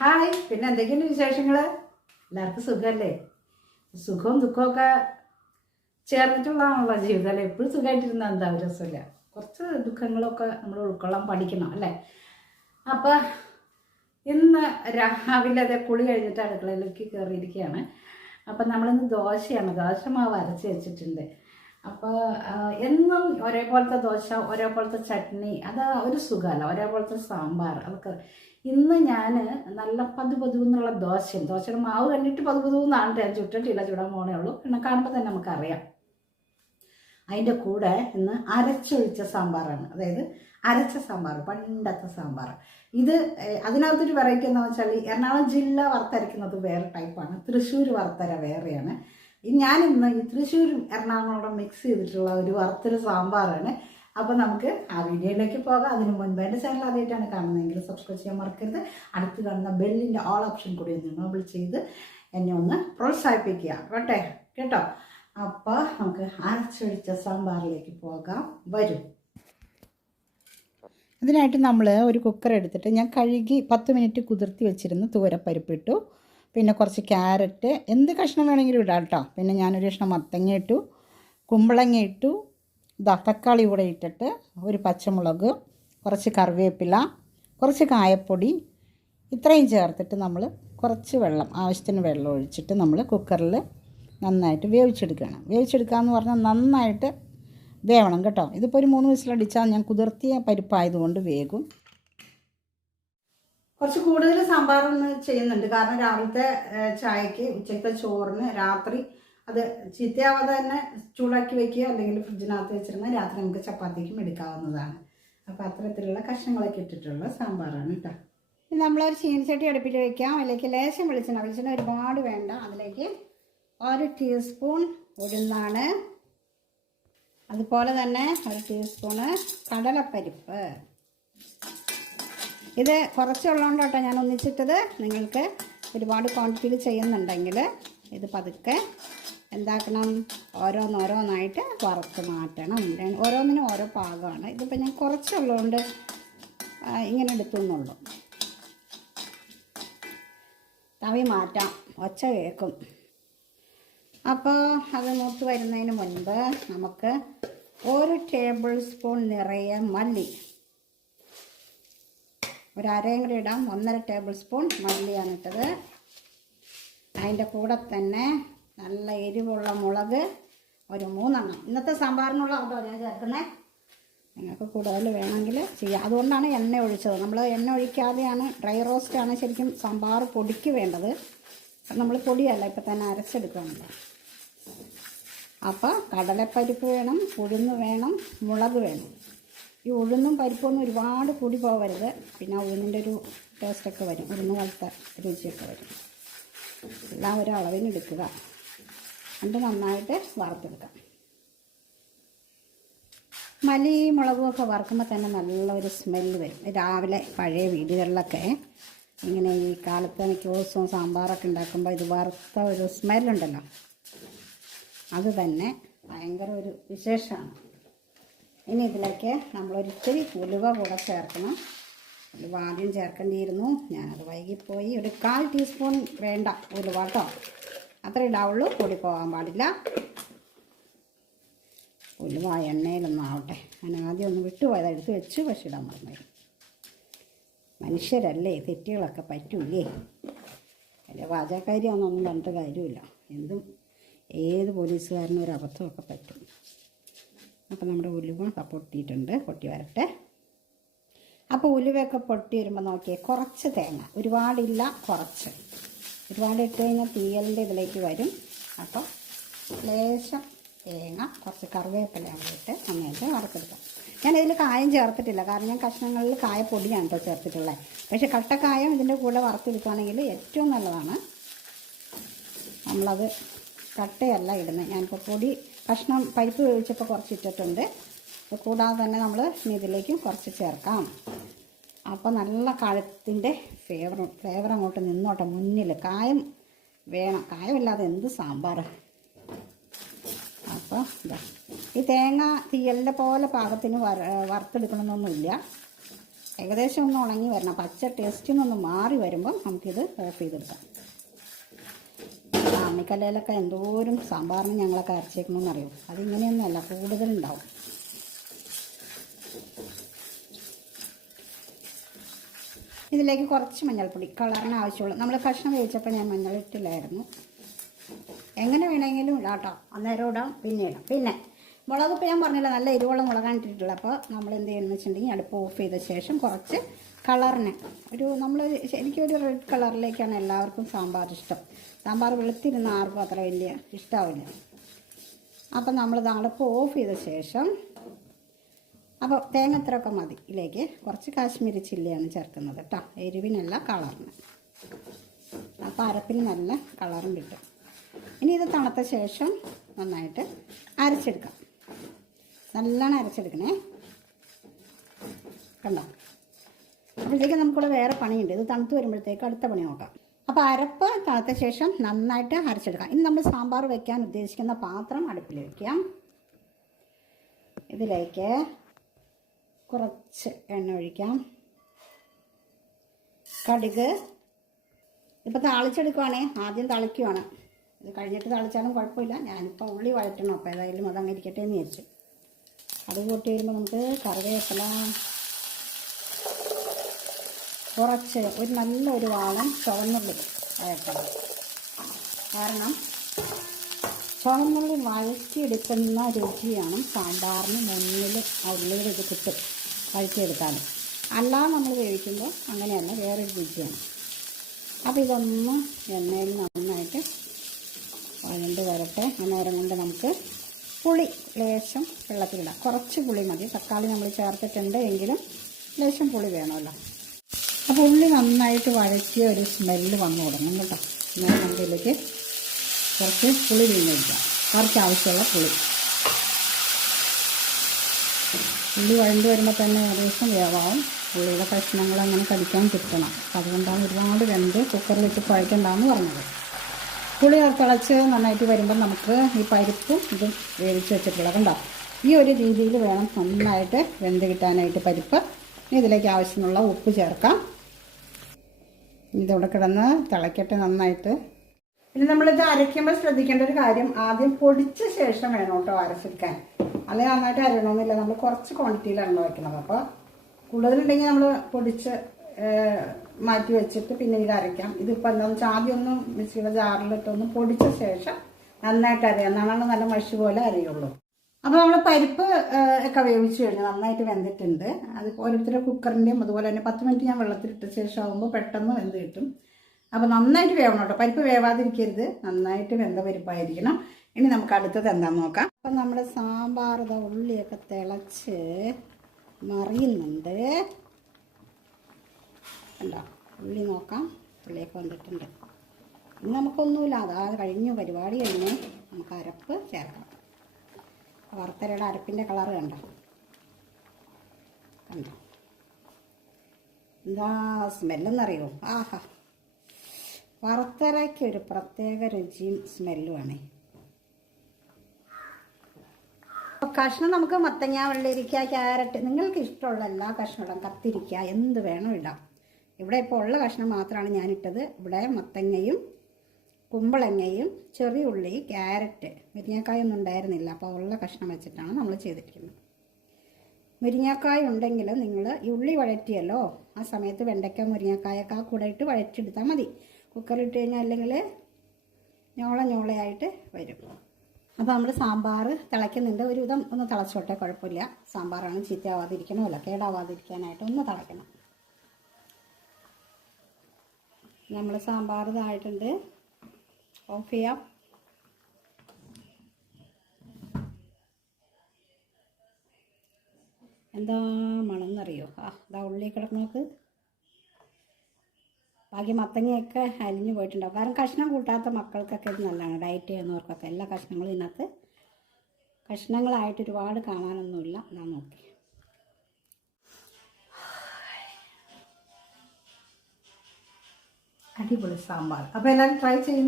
Hi പിന്നെ എന്തൊക്കെയുണ്ട് വിശേഷങ്ങൾ എല്ലാവർക്കും സുഖമല്ലേ സുഖവും ദുഃഖമൊക്കെ ചേർന്നിട്ടുള്ളതാണല്ലോ ജീവിതം അല്ലേ? എപ്പോഴും സുഖമായിട്ടിരുന്നാൽ എന്താ ഒരു രസമില്ല. കുറച്ച് ദുഃഖങ്ങളൊക്കെ നമ്മൾ ഉൾക്കൊള്ളാൻ പഠിക്കണം അല്ലേ? അപ്പോൾ ഇന്ന് രാവിലെ അതെ കുളി കഴിഞ്ഞിട്ട് അടുക്കളയിലേക്ക് കയറിയിരിക്കുകയാണ്. അപ്പം നമ്മളിന്ന് ദോശയാണ് ദോശ മാവ് അരച്ച് വെച്ചിട്ടുണ്ട്. അപ്പോൾ എന്നും ഒരേപോലത്തെ ദോശ ഒരേപോലത്തെ ചട്നി അത് ഒരു സുഖമല്ല. ഒരേപോലത്തെ സാമ്പാർ അതൊക്കെ ഇന്ന് ഞാൻ നല്ല പതു പതു എന്നുള്ള ദോശയും ദോശയുടെ മാവ് കണ്ടിട്ട് പതു പതു എന്നാണ് ഞാൻ ചുട്ടിട്ടില്ല ചുടാൻ പോണേ ഉള്ളൂ. പിന്നെ കാണുമ്പോൾ തന്നെ നമുക്കറിയാം. അതിന്റെ കൂടെ ഇന്ന് അരച്ചൊഴിച്ച സാമ്പാറാണ്. അതായത് അരച്ച സാമ്പാർ പണ്ടത്തെ സാമ്പാർ ഇത് അതിനകത്തൊരു വെറൈറ്റി എന്താണെന്ന് വെച്ചാൽ എറണാകുളം ജില്ല വറുത്തരയ്ക്കുന്നത് വേറെ ടൈപ്പാണ് തൃശ്ശൂർ വറുത്തര വേറെയാണ്. ഞാനിന്ന് ഈ തൃശ്ശൂരും എറണാകുളം മിക്സ് ചെയ്തിട്ടുള്ള ഒരു വറുത്തൊരു സാമ്പാറാണ്. അപ്പോൾ നമുക്ക് ആ വീഡിയോയിലേക്ക് പോകാം. അതിന് മുൻപ് എന്റെ ചാനൽ ആദ്യമായിട്ടാണ് കാണുന്നതെങ്കിൽ സബ്സ്ക്രൈബ് ചെയ്യാൻ മറക്കരുത്. അടുത്ത് കാണുന്ന ബെല്ലിന്റെ ഓൾ ഓപ്ഷൻ കൂടി എനോബിൾ ചെയ്ത് എന്നെ ഒന്ന് പ്രോത്സാഹിപ്പിക്കുക. കേട്ടെ? കേട്ടോ? അപ്പോൾ നമുക്ക് അരച്ചൊഴിച്ച സാമ്പാറിലേക്ക് പോകാം. വരും. അതിനായിട്ട് നമ്മൾ ഒരു കുക്കർ എടുത്തിട്ട് ഞാൻ കഴുകി പത്ത് മിനിറ്റ് കുതിർത്തി വെച്ചിരുന്ന് തൂരപ്പരിപ്പ് ഇട്ടു. പിന്നെ കുറച്ച് ക്യാരറ്റ് എന്ത് കഷ്ണം വേണമെങ്കിലും ഇടാം കേട്ടോ. പിന്നെ ഞാനൊരു കഷ്ണം മത്തങ്ങ ഇട്ടു കുമ്പളങ്ങ ഇട്ടു ദാ തക്കാളി കൂടെ ഇട്ടിട്ട് ഒരു പച്ചമുളക് കുറച്ച് കറിവേപ്പില കുറച്ച് കായപ്പൊടി ഇത്രയും ചേർത്തിട്ട് നമ്മൾ കുറച്ച് വെള്ളം ആവശ്യത്തിന് വെള്ളം ഒഴിച്ചിട്ട് നമ്മൾ കുക്കറിൽ നന്നായിട്ട് വേവിച്ചെടുക്കണം വേവിച്ചെടുക്കുക എന്ന് പറഞ്ഞാൽ നന്നായിട്ട് വേവണം കേട്ടോ. ഇതിപ്പോൾ ഒരു മൂന്ന് വിസിലടിച്ചാൽ ഞാൻ കുതിർത്തിയ പരിപ്പായതുകൊണ്ട് വേകും. കുറച്ച് കൂടുതൽ സാമ്പാറൊന്ന് ചെയ്യുന്നുണ്ട്. കാരണം രാവിലത്തെ ചായക്ക് ഉച്ചത്തെ ചോറിന് രാത്രി അത് ചീത്തയാവാതെ തന്നെ ചൂടാക്കി വെക്കുക അല്ലെങ്കിൽ ഫ്രിഡ്ജിനകത്ത് വെച്ചിരുന്നാൽ രാത്രി നമുക്ക് ചപ്പാത്തിക്കും എടുക്കാവുന്നതാണ്. അപ്പോൾ അത്തരത്തിലുള്ള കഷ്ണങ്ങളൊക്കെ ഇട്ടിട്ടുള്ള സാമ്പാറാണ് കേട്ടോ ഇനി നമ്മളൊരു ചീനച്ചട്ടി അടുപ്പിൽ വെക്കാം. അതിലേക്ക് ലേശം വെളിച്ചെണ്ണ വെളിച്ചെണ്ണ ഒരുപാട് വേണ്ട. അതിലേക്ക് ഒരു ടീസ്പൂൺ ഉഴുന്നാണ്. അതുപോലെ തന്നെ ഒരു ടീസ്പൂണ് കടലപ്പരിപ്പ്. ഇത് കുറച്ചുള്ളതുകൊണ്ട് കേട്ടോ ഞാൻ ഒന്നിച്ചിട്ടത്. നിങ്ങൾക്ക് ഒരുപാട് ക്വാണ്ടിറ്റിയിൽ ചെയ്യുന്നുണ്ടെങ്കിൽ ഇത് പതുക്കെ എന്താക്കണം? ഓരോന്നോരോന്നായിട്ട് വറുത്ത് മാറ്റണം. ഓരോന്നിനും ഓരോ പാകമാണ്. ഇതിപ്പോൾ ഞാൻ കുറച്ചുള്ളതുകൊണ്ട് ഇങ്ങനെ എടുത്തുന്നുള്ളൂ. തവി മാറ്റാം. ഒച്ച കേൾക്കും. അപ്പോൾ അത് മൂത്ത് വരുന്നതിന് മുൻപ് നമുക്ക് ഒരു ടേബിൾ സ്പൂൺ നിറയെ മല്ലി. ഒരു അരയും കൂടി ഇടാം. ഒന്നര ടേബിൾ സ്പൂൺ മല്ലിയാണ് ഇട്ടത്. അതിന്റെ കൂടെ തന്നെ നല്ല എരിവുള്ള മുളക് ഒരു മൂന്നെണ്ണം. ഇന്നത്തെ സാമ്പാറിനുള്ള അതോ ഞാൻ ചേർക്കുന്നത് നിങ്ങൾക്ക് കൂടുതൽ വേണമെങ്കിൽ ചെയ്യാം. അതുകൊണ്ടാണ് എണ്ണ ഒഴിച്ചത്. നമ്മൾ എണ്ണ ഒഴിക്കാതെയാണ് ഡ്രൈ റോസ്റ്റാണ് ശരിക്കും സാമ്പാർ പൊടിക്ക് വേണ്ടത്. നമ്മൾ പൊടിയല്ല ഇപ്പം തന്നെ അരച്ചെടുക്കുന്നുണ്ട് അപ്പോൾ കടലപ്പരിപ്പ് വേണം ഉഴുന്ന് വേണം മുളക് വേണം. ഈ ഉഴുന്നും പരിപ്പൊന്നും ഒരുപാട് കൂടി പോകരുത്. പിന്നെ ഉഴുന്നിന്റെ ഒരു ടേസ്റ്റൊക്കെ വരും. ഉഴുന്ന് പോലത്തെ രുചിയൊക്കെ വരും. എല്ലാം ഒരു എന്നിട്ട് നന്നായിട്ട് വറുത്തെടുക്കാം. മല്ലി മുളകും ഒക്കെ വറുക്കുമ്പോൾ തന്നെ നല്ലൊരു സ്മെല്ല് വരും. രാവിലെ പഴയ വീടുകളിലൊക്കെ ഇങ്ങനെ ഈ കാലത്ത് എനിക്ക് ദിവസവും സാമ്പാറൊക്കെ ഉണ്ടാക്കുമ്പോൾ ഇത് വറുത്ത ഒരു സ്മെല്ലുണ്ടല്ലോ അത് തന്നെ ഭയങ്കര ഒരു വിശേഷമാണ്. ഇനി ഇതിലേക്ക് നമ്മളൊരിത്തിരി ഉലുവ കൂടെ ചേർക്കണം. ഉലുവ ആദ്യം ചേർക്കേണ്ടിയിരുന്നു. ഞാനത് വൈകിപ്പോയി. ഒരു കാൽ ടീസ്പൂൺ വേണ്ട ഉലുവ കേട്ടോ. അത്ര ഇടാവുള്ളൂ പോകാൻ പാടില്ല. ഉലുവ എണ്ണയിലൊന്നും ആവട്ടെ ഞാൻ ആദ്യം ഒന്ന് വിട്ടുപോയത് എടുത്ത് വെച്ച് പക്ഷെ ഇടാൻ മറന്നു മനുഷ്യരല്ലേ തെറ്റുകളൊക്കെ പറ്റൂലേ. അല്ലെ ഒന്നും പറഞ്ഞിട്ട് കാര്യമില്ല. എന്തും ഏത് പോലീസുകാരനും ഒരു അബദ്ധമൊക്കെ പറ്റും. അപ്പോൾ നമ്മുടെ ഉലുവ പൊട്ടിയിട്ടുണ്ട്. പൊട്ടി വരട്ടെ. അപ്പോൾ ഉലുവയൊക്കെ പൊട്ടി വരുമ്പോൾ നോക്കിയേ കുറച്ച് തേങ്ങ. ഒരുപാടില്ല കുറച്ച്. ഒരുപാട് ഇട്ട് കഴിഞ്ഞാൽ തീയലിന്റെ ഇതിലേക്ക് വരും. അപ്പോൾ ലേശം തേങ്ങ കുറച്ച് കറിവേപ്പില ഇട്ട് നന്നായിട്ട് വറുത്തെടുക്കാം. ഞാൻ ഇതിൽ കായം ചേർത്തിട്ടില്ല. കാരണം ഞാൻ കഷ്ണങ്ങളിൽ കായപ്പൊടിയാണ് കേട്ടോ ചേർത്തിട്ടുള്ളത് പക്ഷേ കട്ടക്കായം ഇതിന്റെ കൂടെ വറുത്തെടുക്കുകയാണെങ്കിൽ ഏറ്റവും നല്ലതാണ്. നമ്മളത് കട്ടയല്ല ഇടുന്നത് ഞാനിപ്പോൾ പൊടി കഷ്ണം പരിപ്പ് ഒഴിച്ചപ്പോൾ കുറച്ച് ഇട്ടിട്ടുണ്ട്. കൂടാതെ തന്നെ നമ്മൾ ഇതിലേക്കും കുറച്ച് ചേർക്കാം. അപ്പോൾ നല്ല കാലത്തിന്റെ ഫ്ലേവർ ഫ്ലേവർ അങ്ങോട്ട് നിന്നോട്ടെ മുന്നിൽ കായം വേണം. കായമില്ലാതെ എന്ത് സാമ്പാർ അപ്പോൾ ഈ തേങ്ങ തീയലിന്റെ പോലെ പാകത്തിന് വര വറുത്തെടുക്കണമെന്നൊന്നുമില്ല. ഏകദേശം ഒന്ന് ഉണങ്ങി വരണം. പച്ച ടേസ്റ്റിൽ നിന്നൊന്ന് മാറി വരുമ്പോൾ നമുക്കിത് ഓഫ് ചെയ്തെടുക്കാം. അമ്മിക്കല്ലയിലൊക്കെ എന്തോരം സാമ്പാറിന് ഞങ്ങളൊക്കെ അരച്ചേക്കണമെന്നറിയും അതിങ്ങനെയൊന്നുമല്ല കൂടുതലുണ്ടാവും. ഇതിലേക്ക് കുറച്ച് മഞ്ഞൾപ്പൊടി കളറിന് ആവശ്യമുള്ളൂ നമ്മൾ കഷ്ണം വേവിച്ചപ്പോൾ ഞാൻ മഞ്ഞൾ ഇട്ടില്ലായിരുന്നു എങ്ങനെ വേണമെങ്കിലും ഇടാം കേട്ടോ അന്നേരം ഇടാം പിന്നെ ഇടാം. പിന്നെ മുളക് ഇപ്പോൾ ഞാൻ പറഞ്ഞില്ല നല്ല എരിവുള്ള മുളകാണ് ഇട്ടിട്ടുള്ളത്. അപ്പോൾ നമ്മൾ എന്ത് ചെയ്യുന്നത് വെച്ചിട്ടുണ്ടെങ്കിൽ അടുപ്പ് ഓഫ് ചെയ്ത ശേഷം കുറച്ച് കളറിന് ഒരു നമ്മൾ ശരിക്കും ഒരു റെഡ് കളറിലേക്കാണ് എല്ലാവർക്കും സാമ്പാർ ഇഷ്ടം. സാമ്പാർ വെളുത്തിരുന്ന ആർക്കും അത്ര വലിയ ഇഷ്ടമാവില്ല അപ്പം നമ്മൾ അടുപ്പ് ഓഫ് ചെയ്ത ശേഷം അപ്പോൾ തേങ്ങ ഇത്രയൊക്കെ മതി. ഇതിലേക്ക് കുറച്ച് കാശ്മീരി ചില്ലിയാണ് ചേർക്കുന്നത് കേട്ടോ എരിവിനല്ല കളറിന്. അപ്പോൾ അരപ്പിന് നല്ല കളറും കിട്ടും. ഇനി ഇത് തണുത്ത ശേഷം നന്നായിട്ട് അരച്ചെടുക്കാം. നല്ലോണം അരച്ചെടുക്കണേ. കണ്ടോ? അപ്പോഴത്തേക്ക് നമുക്കിവിടെ വേറെ പണിയുണ്ട്. ഇത് തണുത്ത് വരുമ്പോഴത്തേക്ക് അടുത്ത പണി നോക്കാം. അപ്പോൾ അരപ്പ് തണുത്ത ശേഷം നന്നായിട്ട് അരച്ചെടുക്കാം. ഇനി നമ്മൾ സാമ്പാർ വയ്ക്കാൻ ഉദ്ദേശിക്കുന്ന പാത്രം അടുപ്പിൽ വയ്ക്കാം ഇതിലേക്ക് കുറച്ച് എണ്ണ ഒഴിക്കാം. കടുക്. ഇപ്പോൾ താളിച്ചെടുക്കുവാണേ. ആദ്യം തളിക്കുവാണ്. ഇത് കഴിഞ്ഞിട്ട് തളിച്ചാലും കുഴപ്പമില്ല. ഞാനിപ്പോൾ ഉള്ളി വഴറ്റണം. അപ്പോൾ ഏതായാലും അതങ്ങ് ഇരിക്കട്ടെ എന്ന് വിചാരിച്ചു. അത് കൂട്ടി വരുമ്പോൾ നമുക്ക് കറിവേപ്പില. കുറച്ച് ഒരു നല്ലൊരു വാളം ചുവന്നുള്ളി വഴറ്റണം. കാരണം ചുവന്നുള്ളി വഴറ്റിയെടുക്കുന്ന രുചിയാണ് സാമ്പാറിന് മുന്നിൽ ഉള്ളിയിൽ ഇത് കിട്ടും. വഴറ്റിയെടുത്താൽ അല്ലാതെ നമ്മൾ വേവിക്കുമ്പോൾ അങ്ങനെയല്ല വേറൊരു രുചിയാണ്. അപ്പോൾ ഇതൊന്ന് എണ്ണയിൽ നന്നായിട്ട് വഴണ്ട് വരട്ടെ. അന്നേരം കൊണ്ട് നമുക്ക് പുളി ലേശം വെള്ളത്തിലിടാം കുറച്ച് പുളി മതി. തക്കാളി നമ്മൾ ചേർത്തിട്ടുണ്ട് എങ്കിലും ലേശം പുളി വേണമല്ലോ. അപ്പോൾ ഉള്ളി നന്നായിട്ട് വഴറ്റിയ ഒരു സ്മെല്ല് വന്നു തുടങ്ങും കേട്ടോ. അന്നേരം നമുക്കിതിലേക്ക് കുറച്ച് പുളി വീഞ്ഞൊഴിക്കാം കുറച്ച് ആവശ്യമുള്ള പുളി. ഉള്ളി വഴണ്ട് വരുമ്പോൾ തന്നെ ഏകദേശം വേവാവും. ഉള്ളിയുടെ കഷ്ണങ്ങൾ അങ്ങനെ കടിക്കാൻ കിട്ടണം. അപ്പം അതുകൊണ്ടാണ് ഒരുപാട് വെന്ത് കുക്കറിൽ വെച്ച് കുഴക്കണ്ടെന്ന് പറഞ്ഞത്. പുളി തിളച്ച് നന്നായിട്ട് വരുമ്പോൾ നമുക്ക് ഈ പരിപ്പും ഇതും വേവിച്ച് വെച്ചിട്ടുള്ളത് കണ്ടോ ഈ ഒരു രീതിയിൽ വേണം നന്നായിട്ട് വെന്ത് കിട്ടാനായിട്ട് പരിപ്പ്. ഇതിലേക്ക് ആവശ്യമുള്ള ഉപ്പ് ചേർക്കാം. ഇതിവിടെ കിടന്ന് തിളയ്ക്കട്ടെ നന്നായിട്ട്. ഇനി നമ്മളിത് അരയ്ക്കുമ്പോൾ ശ്രദ്ധിക്കേണ്ട ഒരു കാര്യം ആദ്യം പൊടിച്ച ശേഷം വേണം കേട്ടോ അരച്ചെടുക്കാൻ അല്ലെങ്കിൽ നന്നായിട്ട് അരയണമെന്നില്ല നമ്മൾ കുറച്ച് ക്വാണ്ടിറ്റിയിലാണ് വയ്ക്കുന്നത് അപ്പോൾ കൂടുതലുണ്ടെങ്കിൽ നമ്മൾ പൊടിച്ച് മാറ്റി വെച്ചിട്ട് പിന്നെ ഇത് അരയ്ക്കാം. ഇതിപ്പോൾ എന്താണെന്ന് വെച്ചാൽ ആദ്യം ഒന്ന് മിക്സിയുടെ ജാറിലിട്ടൊന്ന് പൊടിച്ച ശേഷം നന്നായിട്ട് അരയാം എന്നാണ് നല്ല മഷി പോലെ അരയുള്ളൂ. അപ്പോൾ നമ്മൾ പരിപ്പ് ഒക്കെ വേവിച്ച് കഴിഞ്ഞു. നന്നായിട്ട് വെന്തിട്ടുണ്ട്. അത് ഓരോരുത്തരുടെ കുക്കറിന്റെയും അതുപോലെ തന്നെ പത്ത് മിനിറ്റ് ഞാൻ വെള്ളത്തിലിട്ട ശേഷം ആകുമ്പോൾ പെട്ടെന്ന് വെന്ത് കിട്ടും. അപ്പോൾ നന്നായിട്ട് വേവണം കേട്ടോ. പരിപ്പ് വേവാതിരിക്കരുത്. നന്നായിട്ട് വെന്ത പരിപ്പായിരിക്കണം. ഇനി നമുക്ക് അടുത്തത് എന്താണെന്ന് നോക്കാം. അപ്പം നമ്മുടെ സാമ്പാർ ഉള്ളിയൊക്കെ തിളച്ച് മറിയുന്നുണ്ട്. കണ്ടോ? ഉള്ളി നോക്കാം. ഉള്ളിയൊക്കെ വന്നിട്ടുണ്ട്. ഇനി നമുക്കൊന്നുമില്ല. അതാ കഴിഞ്ഞു. പരിപാടി കഴിഞ്ഞ്. നമുക്ക് അരപ്പ് ചേർക്കണം വറുത്തരയുടെ അരപ്പിന്റെ കളറ് കണ്ടോ? കണ്ടോ? എന്താ സ്മെല്ലെന്നറിയോ? ആഹാ. വറുത്തരയ്ക്ക് ഒരു പ്രത്യേക രുചിയും സ്മെല്ലുമാണ്. കഷ്ണം നമുക്ക് മത്തങ്ങ വെള്ളരിക്ക ക്യാരറ്റ് നിങ്ങൾക്ക് ഇഷ്ടമുള്ള എല്ലാ കഷ്ണങ്ങളും കത്തിരിക്ക എന്ത് വേണം ഇടാം. ഇവിടെ ഇപ്പോൾ ഉള്ള കഷ്ണം മാത്രമാണ് ഞാനിട്ടത്. ഇവിടെ മത്തങ്ങയും കുമ്പളങ്ങയും ചെറിയ ഉള്ളി ക്യാരറ്റ് മുരിങ്ങക്കായൊന്നും ഉണ്ടായിരുന്നില്ല. അപ്പോൾ ഉള്ള കഷ്ണം വെച്ചിട്ടാണ് നമ്മൾ ചെയ്തിരിക്കുന്നത്. മുരിങ്ങക്കായ ഉണ്ടെങ്കിൽ നിങ്ങൾ ഈ ഉള്ളി വഴറ്റിയല്ലോ ആ സമയത്ത് വെണ്ടയ്ക്ക മുരിങ്ങക്കായൊക്കെ കൂടെ ഇട്ട് വഴറ്റിയെടുത്താൽ മതി. കുക്കറിലിട്ട് കഴിഞ്ഞാൽ അല്ലെങ്കിൽ ഞോള ഞോളയായിട്ട് വരും. അപ്പോൾ നമ്മൾ സാമ്പാർ തിളയ്ക്കുന്നുണ്ട്. ഒരു വിധം ഒന്ന് തിളച്ചോട്ടെ കുഴപ്പമില്ല. സാമ്പാറാണ് ചീത്തയാവാതിരിക്കണമല്ലോ കേടാവാതിരിക്കാനായിട്ട് ഒന്ന് തിളയ്ക്കണം. നമ്മൾ സാമ്പാർ ഇതായിട്ടുണ്ട്. ഓഫ് ചെയ്യാം. എന്താ മണമെന്നറിയോ ആ ഇതാ ഉള്ളിൽ കിടന്നോക്ക് ബാക്കി മത്തങ്ങയൊക്കെ അലിഞ്ഞു പോയിട്ടുണ്ടാവും. കാരണം കഷ്ണം കൂട്ടാത്ത മക്കൾക്കൊക്കെ ഇത് നല്ലതാണ്. ഡയറ്റ് ചെയ്യുന്നവർക്കൊക്കെ എല്ലാ കഷ്ണങ്ങളും ഇതിനകത്ത് കഷ്ണങ്ങളായിട്ട് ഒരുപാട് കാണാനൊന്നുമില്ല. ഞാൻ നോക്കി. അടിപൊളി സാമ്പാർ. അപ്പോൾ എല്ലാവരും ട്രൈ ചെയ്യുന്ന